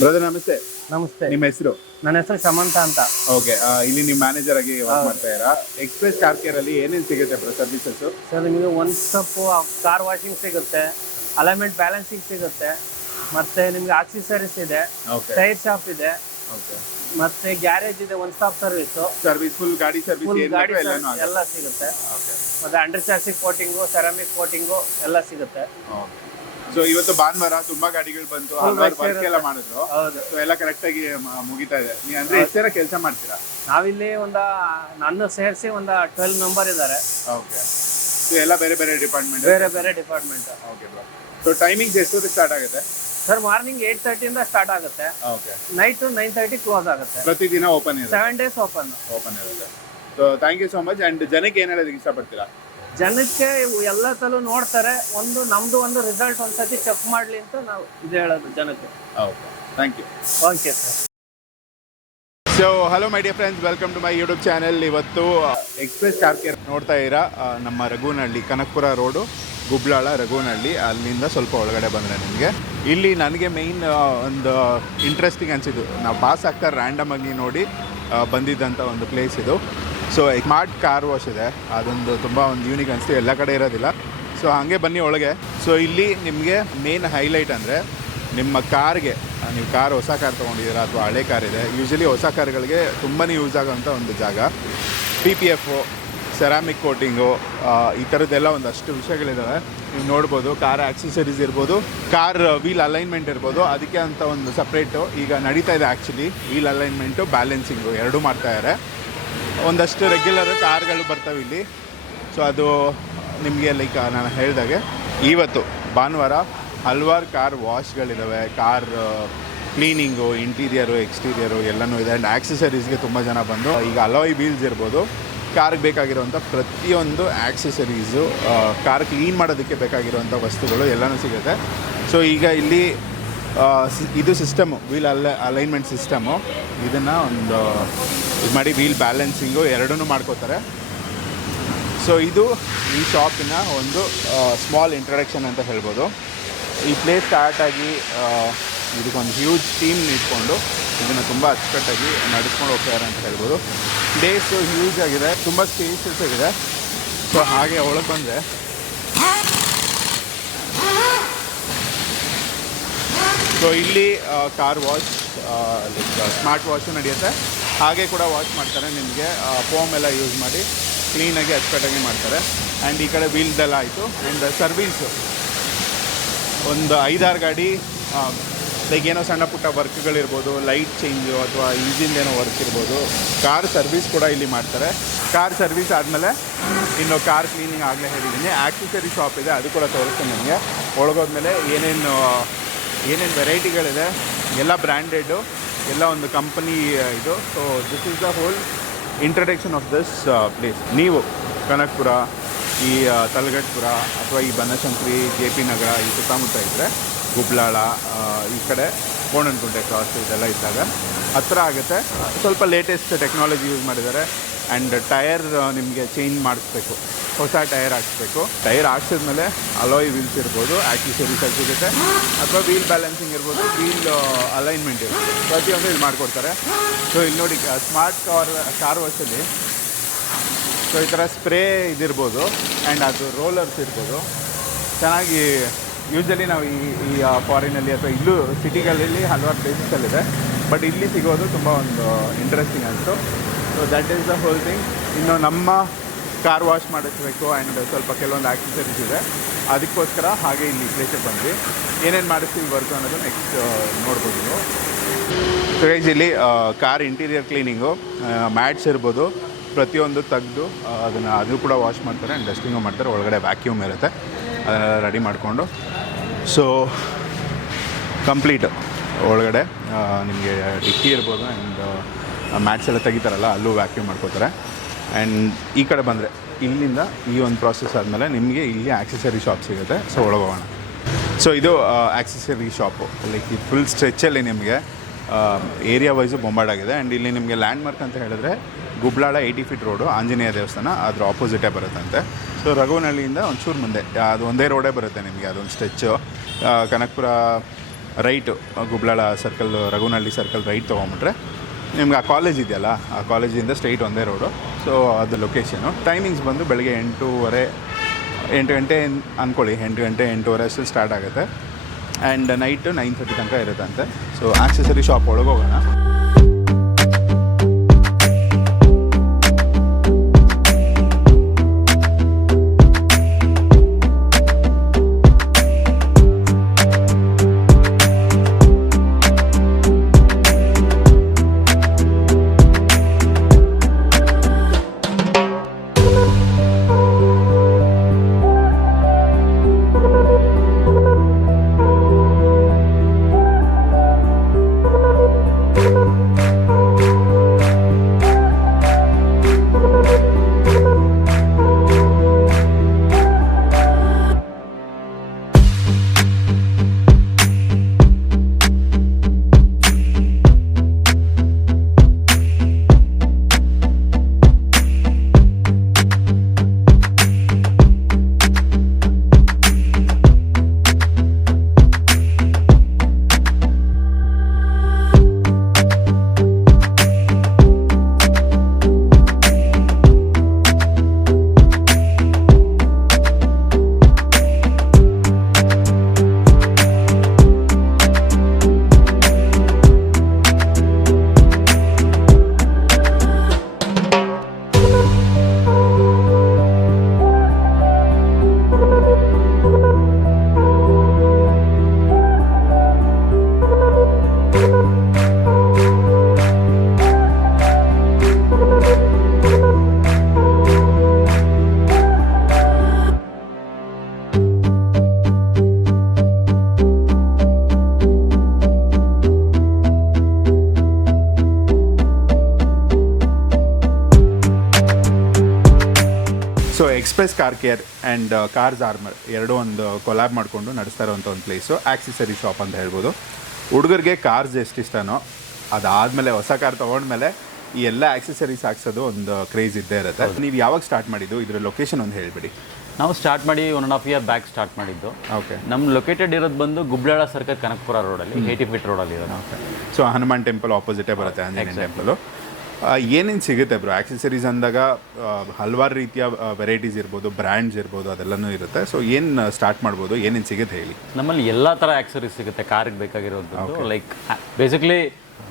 Brother ನಮಸ್ತೆ. ನಮಸ್ತೆ. ನಿಮ್ಮ ಹೆಸರು? ನನ್ನ ಹೆಸರು ಶಮಂತ ಅಂತ. ಓಕೆ, ಇಲ್ಲಿ ನಿಮ್ಮ ಮ್ಯಾನೇಜರ್ ಆಗಿ ವರ್ಕ್ ಮಾಡ್ತಾ ಇದ್ದೀರಾ. ಎಕ್ಸ್ಪ್ರೆಸ್ ಕಾರ್ ಕೇರ್ ಅಲ್ಲಿ ಏನೇನು ಸಿಗುತ್ತೆ ಬ್ರೋ ಸರ್ವಿಸಸ್? ಸರ್ ನಿಮಗೆ ಒನ್ ಸ್ಟೆಪ್ ಕಾರ್ ವಾಷಿಂಗ್ ಸಿಗುತ್ತೆ, ಅಲೈನ್ಮೆಂಟ್ ಬ್ಯಾಲೆನ್ಸಿಂಗ್ ಸಿಗುತ್ತೆ, ಮತ್ತೆ ನಿಮ್ಗೆ ಆಕ್ಸೆಸರೀಸ್ ಇದೆ, ಟೈರ್ ಶಾಪ್ ಇದೆ, ಮತ್ತೆ ಗ್ಯಾರೇಜ್ ಇದೆ, ಒನ್ ಸ್ಟಾಪ್ ಸರ್ವಿಸ್ ಫುಲ್ ಗಾಡಿ ಸರ್ವಿಸ್ ಎಲ್ಲ ಸಿಗುತ್ತೆ. ಮತ್ತೆ ಅಂಡರ್ ಚಾಸಿಕ್ ಕೋಟಿಂಗು, ಸೆರಾಮಿಕ್ ಕೋಟಿಂಗು ಎಲ್ಲ ಸಿಗುತ್ತೆ. ಸೊ ಇವತ್ತು ಭಾನುವಾರ ತುಂಬಾ ಗಾಡಿಗಳು ಬಂತು, ವರ್ಕ್ ಎಲ್ಲ ಮಾಡಿದ್ರು. ಸೊ ಎಲ್ಲ ಕರೆಕ್ಟ್ ಆಗಿ ಮುಗಿತಾ ಇದೆ. ನೀವು ಅಂದ್ರೆ ಎಷ್ಟು ಜನ ಕೆಲಸ ಮಾಡ್ತೀರಾ? ನಾವಿಲ್ಲಿ ನನ್ನ ಸೇರಿಸಿ 12 ಮೆಂಬರ್ ಇದ್ದಾರೆ. ಓಕೆ, ಸೊ ಎಲ್ಲ ಬೇರೆ ಬೇರೆ department. Okay bro. So timings ಎಷ್ಟೊತ್ತಿಗೆ ಸ್ಟಾರ್ಟ್ ಆಗುತ್ತೆ? ಸರ್ ಮಾರ್ನಿಂಗ್ 8:30 ಇಂದ ಸ್ಟಾರ್ಟ್ ಆಗುತ್ತೆ. ಓಕೆ. ನೈಟ್ 9:30 ಕ್ಲೋಸ್ ಆಗುತ್ತೆ. ಪ್ರತಿದಿನ ಓಪನ್ ಇರುತ್ತೆ? 7 days ಓಪನ್ ಇರುತ್ತೆ. So thank you so much. And ಜನಕ್ಕೆ ಏನ್ ಹೇಳೋದಕ್ಕೆ ಇಷ್ಟಪಡ್ತೀರಾ? ಜನಕ್ಕೆ ಎಲ್ಲ ತಲೂ ನೋಡ್ತಾರೆ, ನಮ್ದು ಒಂದು ರಿಸಲ್ಟ್ ಒಂದ್ಸತಿ ಚೆಕ್ ಮಾಡ್ಲಿ ಅಂತ ನಾವು ಇದು ಹೇಳೋದು ಜನಕ್ಕೆ. Okay, thank you. Okay sir. So hello my dear friends, welcome to my YouTube channel. ಇವತ್ತು ಎಕ್ಸ್ಪ್ರೆಸ್ ಕಾರ್ ಕೇರ್ ನೋಡ್ತಾ ಇದ್ದೀರಾ. ನಮ್ಮ ರಘುನಹಳ್ಳಿ, ಕನಕಪುರ ರೋಡು, ಗುಬ್ಲಾಳ, ರಘುನಹಳ್ಳಿ, ಅಲ್ಲಿಂದ ಸ್ವಲ್ಪ ಒಳಗಡೆ ಬಂದರೆ ನಿಮಗೆ ಇಲ್ಲಿ ನನಗೆ ಮೇಯ್ನ್ ಒಂದು ಇಂಟ್ರೆಸ್ಟಿಂಗ್ ಅನಿಸಿದ್ದು, ನಾವು ಪಾಸ್ ಆಗ್ತಾ ರ್ಯಾಂಡಮ್ ಆಗಿ ನೋಡಿ ಬಂದಿದ್ದಂಥ ಒಂದು ಪ್ಲೇಸ್ ಇದು. ಸೊ ಸ್ಮಾರ್ಟ್ ಕಾರ್ ವಾಶ್ ಇದೆ, ಅದೊಂದು ತುಂಬ ಒಂದು ಯೂನಿಕ್ ಅನಿಸ್ತು, ಎಲ್ಲ ಕಡೆ ಇರೋದಿಲ್ಲ. ಸೊ ಹಾಗೆ ಬನ್ನಿ ಒಳಗೆ. ಸೊ ಇಲ್ಲಿ ನಿಮಗೆ ಮೇನ್ ಹೈಲೈಟ್ ಅಂದರೆ ನಿಮ್ಮ ಕಾರ್ಗೆ, ನೀವು ಹೊಸ ಕಾರ್ ತೊಗೊಂಡಿದ್ದೀರಾ ಅಥವಾ ಹಳೆ ಕಾರ್ ಇದೆ, ಯೂಶಲಿ ಹೊಸ ಕಾರ್ಗಳಿಗೆ ತುಂಬಾ ಯೂಸ್ ಆಗೋಂಥ ಒಂದು ಜಾಗ. PPF, ಸೆರಾಮಿಕ್ ಕೋಟಿಂಗು, ಈ ಥರದ್ದೆಲ್ಲ ಒಂದಷ್ಟು ವಿಷಯಗಳಿದ್ದಾವೆ. ನೀವು ನೋಡ್ಬೋದು, ಕಾರ್ ಆಕ್ಸೆಸರೀಸ್ ಇರ್ಬೋದು, ಕಾರ್ ವೀಲ್ ಅಲೈನ್ಮೆಂಟ್ ಇರ್ಬೋದು, ಅದಕ್ಕೆ ಅಂತ ಒಂದು ಸಪ್ರೇಟು ಈಗ ನಡೀತಾ ಇದೆ. ಆ್ಯಕ್ಚುಲಿ ವೀಲ್ ಅಲೈನ್ಮೆಂಟು, ಬ್ಯಾಲೆನ್ಸಿಂಗು ಎರಡೂ ಮಾಡ್ತಾಯಿದ್ದಾರೆ. ಒಂದಷ್ಟು ರೆಗ್ಯುಲರ್ ಕಾರ್ಗಳು ಬರ್ತವೆ ಇಲ್ಲಿ. ಸೊ ಅದು ನಿಮಗೆ ಲೈಕ್ ನಾನು ಹೇಳಿದಾಗೆ ಇವತ್ತು ಭಾನುವಾರ ಹಲವಾರು car ವಾಶ್ಗಳಿದ್ದಾವೆ, car cleaning, interior, exterior ಎಲ್ಲನೂ ಇದೆ. ಆ್ಯಂಡ್ ಆಕ್ಸೆಸರೀಸ್ಗೆ ತುಂಬ ಜನ ಬಂದು ಈಗ ಅಲಾಯ್ ವೀಲ್ಸ್ ಇರ್ಬೋದು, ಕಾರ್ಗೆ ಬೇಕಾಗಿರುವಂಥ ಪ್ರತಿಯೊಂದು ಆಕ್ಸೆಸರೀಸು, ಕಾರ್ ಕ್ಲೀನ್ ಮಾಡೋದಕ್ಕೆ ಬೇಕಾಗಿರುವಂಥ ವಸ್ತುಗಳು ಎಲ್ಲನೂ ಸಿಗುತ್ತೆ. ಸೊ ಈಗ ಇಲ್ಲಿ ಇದು ಸಿಸ್ಟಮು, ವೀಲ್ ಅಲೈನ್ಮೆಂಟ್ ಸಿಸ್ಟಮು, ಇದನ್ನು ಒಂದು ಇದು ಮಾಡಿ ವೀಲ್ ಬ್ಯಾಲೆನ್ಸಿಂಗು ಎರಡೂ ಮಾಡ್ಕೋತಾರೆ. ಸೊ ಇದು ಈ ಶಾಪಿನ ಒಂದು ಸ್ಮಾಲ್ ಇಂಟ್ರಡಕ್ಷನ್ ಅಂತ ಹೇಳ್ಬೋದು. ಈ ಪ್ಲೇಸ್ ಸ್ಟಾರ್ಟಾಗಿ ಇದಕ್ಕೊಂದು ಹ್ಯೂಜ್ ಟೀಮ್ ಇಟ್ಕೊಂಡು ಇದನ್ನು ತುಂಬ ಅಚ್ಚುಕಟ್ಟಾಗಿ ನಡೆಸ್ಕೊಂಡು ಹೋಗ್ತಾರೆ ಅಂತ ಹೇಳ್ಬೋದು. ಪ್ಲೇಸು ಹ್ಯೂಜ್ ಆಗಿದೆ, ತುಂಬ ಸ್ಪೇಸಸ್ ಆಗಿದೆ. ಸೊ ಹಾಗೆ ಒಳಗೆ ಬಂದರೆ ಸೊ ಇಲ್ಲಿ car wash, like smart wash ನಡೆಯುತ್ತೆ, ಹಾಗೆ ಕೂಡ ವಾಶ್ ಮಾಡ್ತಾರೆ. ನಿಮಗೆ ಫೋಮ್ ಎಲ್ಲ ಯೂಸ್ ಮಾಡಿ ಕ್ಲೀನಾಗಿ ಅಚ್ಚುಕಟ್ಟಾಗಿ ಮಾಡ್ತಾರೆ. ಆ್ಯಂಡ್ ಈ ಕಡೆ ವೀಲ್ದೆಲ್ಲ ಆಯಿತು. ಆ್ಯಂಡ್ ಸರ್ವೀಸು ಒಂದು 5-6 ಗಾಡಿ, ಲೈಕ್ ಏನೋ ಸಣ್ಣ ಪುಟ್ಟ ವರ್ಕ್ಗಳಿರ್ಬೋದು, ಲೈಟ್ ಚೇಂಜು ಅಥವಾ ಇಂಜಿನ್ದೇನೋ ವರ್ಕ್ ಇರ್ಬೋದು, ಕಾರ್ ಸರ್ವಿಸ್ ಕೂಡ ಇಲ್ಲಿ ಮಾಡ್ತಾರೆ. ಕಾರ್ ಸರ್ವಿಸ್ ಆದಮೇಲೆ ಇನ್ನು ಕಾರ್ ಕ್ಲೀನಿಂಗ್ ಆಗಲೇ ಹೇಳಿದ್ದೀನಿ. ಆಕ್ಸೆಸರಿ ಶಾಪ್ ಇದೆ, ಅದು ಕೂಡ ತೋರಿಸ್ತೀನಿ ನಿಮಗೆ. ಒಳಗೋದ್ಮೇಲೆ ಏನೇನು ವೆರೈಟಿಗಳಿದೆ, ಎಲ್ಲ ಬ್ರ್ಯಾಂಡೆಡ್ಡು, ಎಲ್ಲ ಒಂದು ಕಂಪನಿ ಇದು. So this is the whole introduction of this place. ನೀವು ಕನಕಪುರ, ಈ ತಲಗಟ್ಪುರ ಅಥವಾ ಈ ಬನಶಂಕರಿ, JP ನಗರ ಈ ಸುತ್ತಮುತ್ತ ಇದ್ದರೆ, ಗುಬ್ಲಾಳ, ಈ ಕಡೆ ಕೋಣನಕುಂಟೆ ಕ್ರಾಸ್ ಇದೆಲ್ಲ ಇದ್ದಾಗ ಹತ್ತಿರ ಆಗುತ್ತೆ. ಸ್ವಲ್ಪ ಲೇಟೆಸ್ಟ್ ಟೆಕ್ನಾಲಜಿ ಯೂಸ್ ಮಾಡಿದ್ದಾರೆ. ಆ್ಯಂಡ್ ಟೈರ್ ನಿಮಗೆ ಚೇಂಜ್ ಮಾಡಿಸ್ಬೇಕು, ಹೊಸ ಟೈರ್ ಹಾಕ್ಸ್ಬೇಕು. ಟೈರ್ ಹಾಕ್ಸಿದ್ಮೇಲೆ ಅಲಾಯ್ ವೀಲ್ಸ್ ಇರ್ಬೋದು, ಆಕ್ಸೆಸರೀಸ್ ಸಿಗುತ್ತೆ, ಅಥವಾ ವೀಲ್ ಬ್ಯಾಲೆನ್ಸಿಂಗ್ ಇರ್ಬೋದು, ವೀಲ್ ಅಲೈನ್ಮೆಂಟ್ ಇರ್ಬೋದು, ಪ್ರತಿಯೊಂದು ಇಲ್ಲಿ ಮಾಡಿಕೊಡ್ತಾರೆ. ಸೊ ಇಲ್ಲಿ ನೋಡಿ, ಸ್ಮಾರ್ಟ್ ಕಾರ್ ವಾಶಲ್ಲಿ ಸೊ ಈ ಥರ ಸ್ಪ್ರೇ ಇದಿರ್ಬೋದು, ಆ್ಯಂಡ್ ಅದು ರೋಲರ್ಸ್ ಇರ್ಬೋದು. ಚೆನ್ನಾಗಿ ಯೂಶಲಿ ನಾವು ಈ ಫಾರಿನಲ್ಲಿ ಅಥವಾ ಇಲ್ಲೂ ಸಿಟಿಗಳಲ್ಲಿ ಹಲವಾರು ಪ್ಲೇಸಸಲ್ಲಿದೆ, ಬಟ್ ಇಲ್ಲಿ ಸಿಗೋದು ತುಂಬ ಒಂದು ಇಂಟ್ರೆಸ್ಟಿಂಗ್ ಆಯಿತು. So that is the whole thing. ಇನ್ನು ನಮ್ಮ ಕಾರ್ ವಾಶ್ ಮಾಡಿಸ್ಬೇಕು, ಆ್ಯಂಡ್ ಸ್ವಲ್ಪ ಕೆಲವೊಂದು ಆಕ್ಸೆಸರೀಸ್ ಇದೆ, ಅದಕ್ಕೋಸ್ಕರ ಹಾಗೆ ಇಲ್ಲಿ ಪ್ಲೇಸಿಗೆ ಬಂದ್ವಿ. ಏನೇನು ಮಾಡಿಸ್ತೀವಿ ವರ್ಕ್ ಅನ್ನೋದು ನೆಕ್ಸ್ಟ್ ನೋಡ್ಬೋದು ನೀವು. ಸೊ ಗೈಸ್, ಇಲ್ಲಿ ಕಾರ್ ಇಂಟೀರಿಯರ್ ಕ್ಲೀನಿಂಗು, ಮ್ಯಾಟ್ಸ್ ಇರ್ಬೋದು, ಪ್ರತಿಯೊಂದು ತೆಗೆದು ಅದು ಕೂಡ ವಾಶ್ ಮಾಡ್ತಾರೆ. ಆ್ಯಂಡ್ ಡಸ್ಟಿಂಗು ಮಾಡ್ತಾರೆ. ಒಳಗಡೆ ವ್ಯಾಕ್ಯೂಮ್ ಇರುತ್ತೆ, ಅದನ್ನೆಲ್ಲ ರೆಡಿ ಮಾಡಿಕೊಂಡು. ಸೊ ಕಂಪ್ಲೀಟ್ ಒಳಗಡೆ ನಿಮಗೆ ಡಿಕ್ಕಿ ಇರ್ಬೋದು, ಆ್ಯಂಡ್ ಮ್ಯಾಟ್ಸ್ ಎಲ್ಲ ತೆಗಿತಾರಲ್ಲ, ಅಲ್ಲೂ ವ್ಯಾಕ್ಯೂಮ್ ಮಾಡ್ಕೋತಾರೆ. ಆ್ಯಂಡ್ ಈ ಕಡೆ ಬಂದರೆ ಇಲ್ಲಿಂದ ಈ ಒಂದು ಪ್ರಾಸೆಸ್ ಆದಮೇಲೆ ನಿಮಗೆ ಇಲ್ಲಿ ಆಕ್ಸೆಸರಿ ಶಾಪ್ ಸಿಗುತ್ತೆ. ಸೊ ಒಳಗೋಗೋಣ. ಸೊ ಇದು ಆಕ್ಸೆಸರಿ ಶಾಪು, ಲೈಕ್ ಈ ಫುಲ್ ಸ್ಟ್ರೆಚ್ಚಲ್ಲಿ ನಿಮಗೆ ಏರಿಯಾ ವೈಸು ಬೊಂಬಾಡಾಗಿದೆ. ಆ್ಯಂಡ್ ಇಲ್ಲಿ ನಿಮಗೆ ಲ್ಯಾಂಡ್ಮಾರ್ಕ್ ಅಂತ ಹೇಳಿದ್ರೆ ಗುಬ್ಲಾಳ 80 feet ರೋಡು, ಆಂಜನೇಯ ದೇವಸ್ಥಾನ, ಅದ್ರ ಆಪೋಸಿಟೇ ಬರುತ್ತಂತೆ. ಸೊ ರಘುನಹಳ್ಳಿಯಿಂದ ಒಂಚೂರು ಮುಂದೆ ಅದು ಒಂದೇ ರೋಡೇ ಬರುತ್ತೆ ನಿಮಗೆ, ಅದೊಂದು stretch. Kanakapura right Gubbalala circle Raghunahalli circle right ತೊಗೊಂಬಿಟ್ರೆ ನಿಮ್ಗೆ ಆ ಕಾಲೇಜ್ ಇದೆಯಲ್ಲ, ಆ ಕಾಲೇಜಿಂದ ಸ್ಟ್ರೈಟ್ ಒಂದೇ ರೋಡು. ಸೊ ಅದು ಲೊಕೇಶನು. ಟೈಮಿಂಗ್ಸ್ ಬಂದು ಬೆಳಗ್ಗೆ 8 ಗಂಟೆ ಅಂದ್ಕೊಳ್ಳಿ, 8 ಗಂಟೆ 8:15 ಅಷ್ಟು ಸ್ಟಾರ್ಟ್ ಆಗುತ್ತೆ. ಆ್ಯಂಡ್ ನೈಟು 9:30 ತನಕ ಇರುತ್ತಂತೆ. ಸೊ ಆಕ್ಸೆಸರಿ ಶಾಪ್ ಒಳಗೆ ಹೋಗೋಣ. Express car care and cars armour ಎರಡೂ ಒಂದು ಕೊಲ್ಯಾಬ್ ಮಾಡಿಕೊಂಡು ನಡೆಸ್ತಾ ಇರೋವಂಥ ಒಂದು ಪ್ಲೇಸು. ಆಕ್ಸೆಸರಿ ಶಾಪ್ ಅಂತ ಹೇಳ್ಬೋದು. ಹುಡುಗರಿಗೆ ಕಾರ್ಸ್ ಎಷ್ಟು ಇಷ್ಟನೋ ಅದಾದಮೇಲೆ ಹೊಸ ಕಾರ್ ತೊಗೊಂಡ್ಮೇಲೆ ಈ ಎಲ್ಲ ಆಕ್ಸೆಸರೀಸ್ ಹಾಕ್ಸೋದು ಒಂದು ಕ್ರೇಜ್ ಇದ್ದೇ ಇರುತ್ತೆ. ನೀವು ಯಾವಾಗ ಸ್ಟಾರ್ಟ್ ಮಾಡಿದ್ದು, ಇದರ ಲೊಕೇಶನ್ ಒಂದು ಹೇಳಿಬಿಡಿ. ನಾವು ಸ್ಟಾರ್ಟ್ ಮಾಡಿ 1.5 year ಬ್ಯಾಕ್ ಸ್ಟಾರ್ಟ್ ಮಾಡಿದ್ದು. ಓಕೆ. ನಮ್ಮ ಲೊಕೇಟೆಡ್ ಇರೋದು ಬಂದು ಗುಬ್ಲಾಳ ಸರ್ಕಲ್ ಕನಕಪುರ ರೋಡಲ್ಲಿ 80 feet ರೋಡಲ್ಲಿ ಇರೋದು. ಓಕೆ. ಸೊ ಹನುಮಾನ್ ಟೆಂಪಲ್ ಆಪೋಸಿಟೇ ಬರುತ್ತೆ, ಆಂಜನೇಯ ಟೆಂಪಲು. ಏನೇನು ಸಿಗುತ್ತೆ ಬ್ರೋ ಆಕ್ಸೆಸರೀಸ್ ಅಂದಾಗ? ಹಲವಾರು ರೀತಿಯ ವೆರೈಟೀಸ್ ಇರ್ಬೋದು, ಬ್ರ್ಯಾಂಡ್ಸ್ ಇರ್ಬೋದು, ಅದೆಲ್ಲನೂ ಇರುತ್ತೆ. ಸೊ ಏನು ಸ್ಟಾರ್ಟ್ ಮಾಡ್ಬೋದು, ಏನೇನು ಸಿಗುತ್ತೆ ಹೇಳಿ. ನಮ್ಮಲ್ಲಿ ಎಲ್ಲ ಥರ ಆಕ್ಸೆಸರೀಸ್ ಸಿಗುತ್ತೆ ಕಾರ್ಗೆ ಬೇಕಾಗಿರೋದು. ಲೈಕ್ ಬೇಸಿಕ್ಲಿ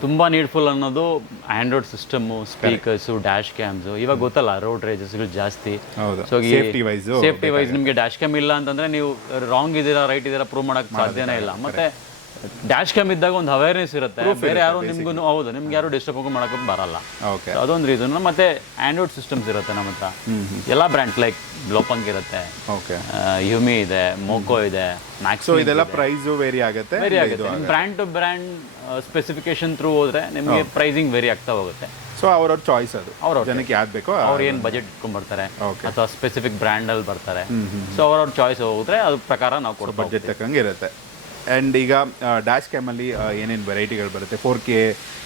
ತುಂಬ ನೀಡ್ಫುಲ್ ಅನ್ನೋದು ಆಂಡ್ರಾಯ್ಡ್ ಸಿಸ್ಟಮು, ಸ್ಪೀಕರ್ಸು, ಡ್ಯಾಶ್ ಕ್ಯಾಮ್ಸು. ಇವಾಗ ಗೊತ್ತಲ್ಲ ರೋಡ್ ರೇಜಸ್ಗಳು ಜಾಸ್ತಿ. ಸೊ ಸೇಫ್ಟಿ ವೈಸ್ ನಿಮಗೆ ಡ್ಯಾಶ್ ಕ್ಯಾಮ್ ಇಲ್ಲ ಅಂತಂದರೆ ನೀವು ರಾಂಗ್ ಇದ್ದೀರಾ ರೈಟ್ ಇದ್ದೀರಾ ಪ್ರೂವ್ ಮಾಡೋಕ್ಕೆ ಸಾಧ್ಯನೇ ಇಲ್ಲ. ಮತ್ತು ಡ್ಯಾಶ್ ಕ್ಯಾಮ್ ಇದ್ದಾಗ ಒಂದು ಅವೇರ್ನೆಸ್ ಇರುತ್ತೆ, ಬೇರೆ ಯಾರು ನಿಮ್ಗೂ ಹೌದು ನಿಮ್ಗೆ ಯಾರು ಡಿಸ್ಟರ್ಬ್ ಮಾಡೋಕೆ ಬರಲ್ಲ. ಅದೊಂದು ರೀಸನ್. ಮತ್ತೆ ಆಂಡ್ರಾಯ್ಡ್ ಸಿಸ್ಟಮ್ಸ್ ಇರುತ್ತೆ ನಮ್ಮ ಹತ್ರ, ಎಲ್ಲ ಬ್ರ್ಯಾಂಡ್ ಲೈಕ್ ಲೋಪಂಗ್ ಇರುತ್ತೆ, ಯುಮಿ ಇದೆ, ಮೋಕೋ ಇದೆ, ಮ್ಯಾಕ್ಸ್. ಇದೆಲ್ಲ ಪ್ರೈಸ್ ವೇರಿ ಆಗುತ್ತೆ. Brand to brand specification through ಹೋದ್ರೆ ನಿಮಗೆ ಪ್ರೈಸಿಂಗ್ ವೇರಿ ಆಗ್ತಾ ಹೋಗುತ್ತೆ. ಸೊ ಅವ್ರವ್ರ ಚಾಯ್ಸ್ ಅದು, ಅವ್ರ ಜನಕ್ಕೆ ಯಾವ್ದು ಬೇಕೋ ಅವ್ರು ಏನು ಬಜೆಟ್ ಇಟ್ಕೊಂಡ್ಬರ್ತಾರೆ ಅಥವಾ ಸ್ಪೆಸಿಫಿಕ್ ಬ್ರ್ಯಾಂಡಲ್ಲಿ ಬರ್ತಾರೆ. ಸೊ ಅವ್ರವ್ರ ಚಾಯ್ಸ್ ಹೋದ್ರೆ ಅದ್ರ ಪ್ರಕಾರ ನಾವು ಕೊಡೋ ಬಜೆಟ್ ತಕ್ಕಂಗೆ ಇರುತ್ತೆ. ಆ್ಯಂಡ್ ಈಗ ಡ್ಯಾಶ್ ಕ್ಯಾಮಲ್ಲಿ ಏನೇನು ವೆರೈಟಿಗಳು ಬರುತ್ತೆ? 4K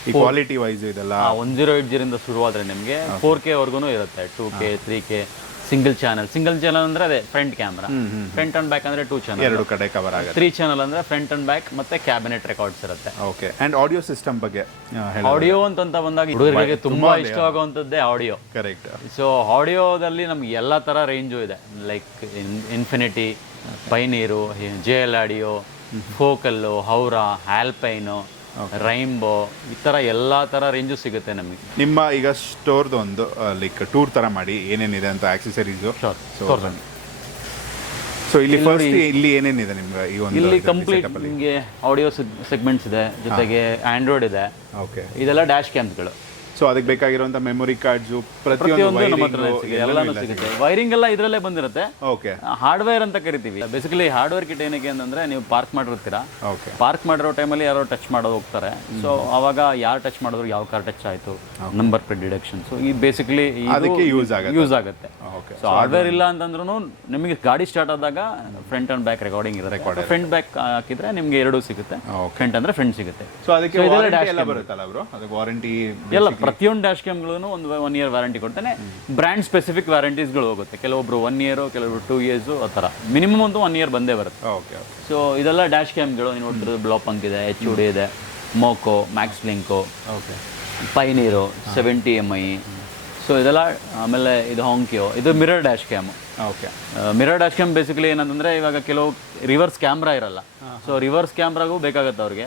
ಈ ಕ್ವಾಲಿಟಿ ವೈಸ್ ಇದೆಲ್ಲ 1080 ಶುರುವಾದರೆ ನಿಮಗೆ 4K ವರ್ಗು ಇರುತ್ತೆ, 2K 3K. ಸಿಂಗಲ್ ಚಾನಲ್ ಅಂದರೆ ಅದೇ front camera, front and back ಅಂದರೆ 2 ಚಾನಲ್, ಎರಡು ಕಡೆ ಕವರ್ ಆಗುತ್ತೆ. 3 ಚಾನಲ್ ಅಂದರೆ ಫ್ರಂಟ್ ಅಂಡ್ ಬ್ಯಾಕ್ ಮತ್ತೆ ಕ್ಯಾಬಿನೆಟ್ ರೆಕಾರ್ಡ್ಸ್ ಇರುತ್ತೆ. ಓಕೆ. ಆ್ಯಂಡ್ ಆಡಿಯೋ ಸಿಸ್ಟಮ್ ಬಗ್ಗೆ ಆಡಿಯೋ ಅಂತ ಬಂದಾಗ ಹುಡುಗರಿಗೆ ತುಂಬಾ ಇಷ್ಟವಾಗುವಂಥದ್ದೇ ಆಡಿಯೋ. ಕರೆಕ್ಟ್. ಸೊ ಆಡಿಯೋದಲ್ಲಿ ನಮ್ಗೆ ಎಲ್ಲ ಥರ ರೇಂಜು ಇದೆ, like Infinity, Pioneer, JL audio, Focal, ಹೌರಾ, ಆಲ್ಪೈನು, ರೈಂಬೋ, ಈ ಥರ ಎಲ್ಲ ಥರ ರೇಂಜು ಸಿಗುತ್ತೆ ನಮಗೆ. ನಿಮ್ಮ ಈಗ ಸ್ಟೋರ್ದು ಒಂದು ಲೈಕ್ ಟೂರ್ ಥರ ಮಾಡಿ ಏನೇನಿದೆ ಅಂತ ಆಕ್ಸೆಸರೀಸು. ಸೊ ಇಲ್ಲಿ ಫಸ್ಟ್ ಇಲ್ಲಿ ಏನೇನಿದೆ ನಿಮ್ಗೆ ಈ ಒಂದು? ಇಲ್ಲಿ ಕಂಪ್ಲೀಟ್ ನಿಮಗೆ ಆಡಿಯೋ ಸೆಗ್ಮೆಂಟ್ಸ್ ಇದೆ, ಜೊತೆಗೆ ಆಂಡ್ರಾಯ್ಡ್ ಇದೆ. ಓಕೆ. ಇದೆಲ್ಲ ಡ್ಯಾಶ್ ಕ್ಯಾಮ್ಸ್ಗಳು. ಸೊ ಅದಕ್ಕೆ ಬೇಕಾಗಿರುವಂಥ ಮೆಮೊರಿ ಕಾರ್ಡ್ಸು ಪ್ರತಿಯೊಂದು ನಮ್ಮ ಹತ್ರ ಎಲ್ಲಾನು ಸಿಗುತ್ತೆ. ವೈರಿಂಗ್ ಎಲ್ಲ ಇದರಲ್ಲೇ ಬಂದಿರುತ್ತೆ. ಓಕೆ. ಹಾರ್ಡ್ವೇರ್ ಅಂತ ಕರಿತೀವಿ. ಬೇಸಿಕಲಿ ಹಾರ್ಡ್ವೇರ್ ಕಿಟ್ ಏನಕ್ಕೆ ಅಂತಂದ್ರೆ ನೀವು ಪಾರ್ಕ್ ಮಾಡಿರ್ತೀರಾ, ಓಕೆ, ಪಾರ್ಕ್ ಮಾಡಿರೋ ಟೈಮಲ್ಲಿ ಯಾರೋ ಟಚ್ ಮಾಡೋದು ಹೋಗ್ತಾರೆ. ಸೊ ಅವಾಗ ಯಾರು ಟಚ್ ಮಾಡಿದ್ರು ಯಾವ ಕಾರ್ ಟಚ್ ಆಯಿತು, ನಂಬರ್ ಪ್ಲೇಟ್ ಡಿಡಕ್ಷನ್. ಸೊ ಈ ಬೇಸಿಕ್ಲಿ ಅದಕ್ಕೆ ಯೂಸ್ ಆಗುತ್ತೆ. ಸೊ ಹಾರ್ಡ್ವೇರ್ ಇಲ್ಲ ಅಂತಂದ್ರೂ ನಿಮಗೆ ಗಾಡಿ ಸ್ಟಾರ್ಟ್ ಆದಾಗ ಫ್ರಂಟ್ ಅಂಡ್ ಬ್ಯಾಕ್ ರೆಕಾರ್ಡಿಂಗ್ ಇರುತ್ತೆ. ಫ್ರಂಟ್ ಬ್ಯಾಕ್ ಹಾಕಿದ್ರೆ ನಿಮ್ಗೆ ಎರಡೂ ಸಿಗುತ್ತೆ. ಫ್ರಂಟ್ ಅಂದ್ರೆ ಫ್ರಂಟ್ ಸಿಗುತ್ತೆ. ಸೊ ಅದಕ್ಕೆ ವಾರಂಟಿ ಎಲ್ಲ ಬರುತ್ತಲ್ಲ ಬ್ರೋ? ಅದಕ್ಕೆ ವಾರಂಟಿ ಎಲ್ಲ ಪ್ರತಿಯೊಂದು ಡ್ಯಾಶ್ ಕ್ಯಾಮ್ಗಳೂ ಒಂದು 1 year ವ್ಯಾರಂಟಿ ಕೊಡ್ತಾನೆ. ಬ್ರ್ಯಾಂಡ್ ಸ್ಪೆಸಿಫಿಕ್ ವ್ಯಾರಂಟೀಸ್ಗಳು ಹೋಗುತ್ತೆ, ಕೆಲವೊಬ್ರು 1 year, ಕೆಲವೊಬ್ರು 2 years ಆ ಥರ. ಮಿನಿಮಮ್ ಒಂದು 1 year ಬಂದೇ ಬರುತ್ತೆ. ಓಕೆ. ಸೊ ಇದೆಲ್ಲ ಡ್ಯಾಶ್ ಕ್ಯಾಮ್ಗಳು ನೀವು ನೋಡ್ತಿರೋದು ಬ್ಲಾಪಂಕ್ ಇದೆ, HUD ಇದೆ, ಮೋಕೋ, ಮ್ಯಾಕ್ಸ್ ಬ್ಲಿಂಕೋ, ಓಕೆ, ಪೈನೀರು, 70 MI. ಸೊ ಇದೆಲ್ಲ. ಆಮೇಲೆ ಇದು ಹಾಂಕ್ಯೋ, ಇದು mirror dash cam. Okay. Mirror dash cam basically ಏನಂತಂದರೆ ಇವಾಗ ಕೆಲವು ರಿವರ್ಸ್ ಕ್ಯಾಮ್ರಾ ಇರಲ್ಲ, ಸೊ ರಿವರ್ಸ್ ಕ್ಯಾಮ್ರಾಗೂ ಬೇಕಾಗುತ್ತೆ ಅವ್ರಿಗೆ.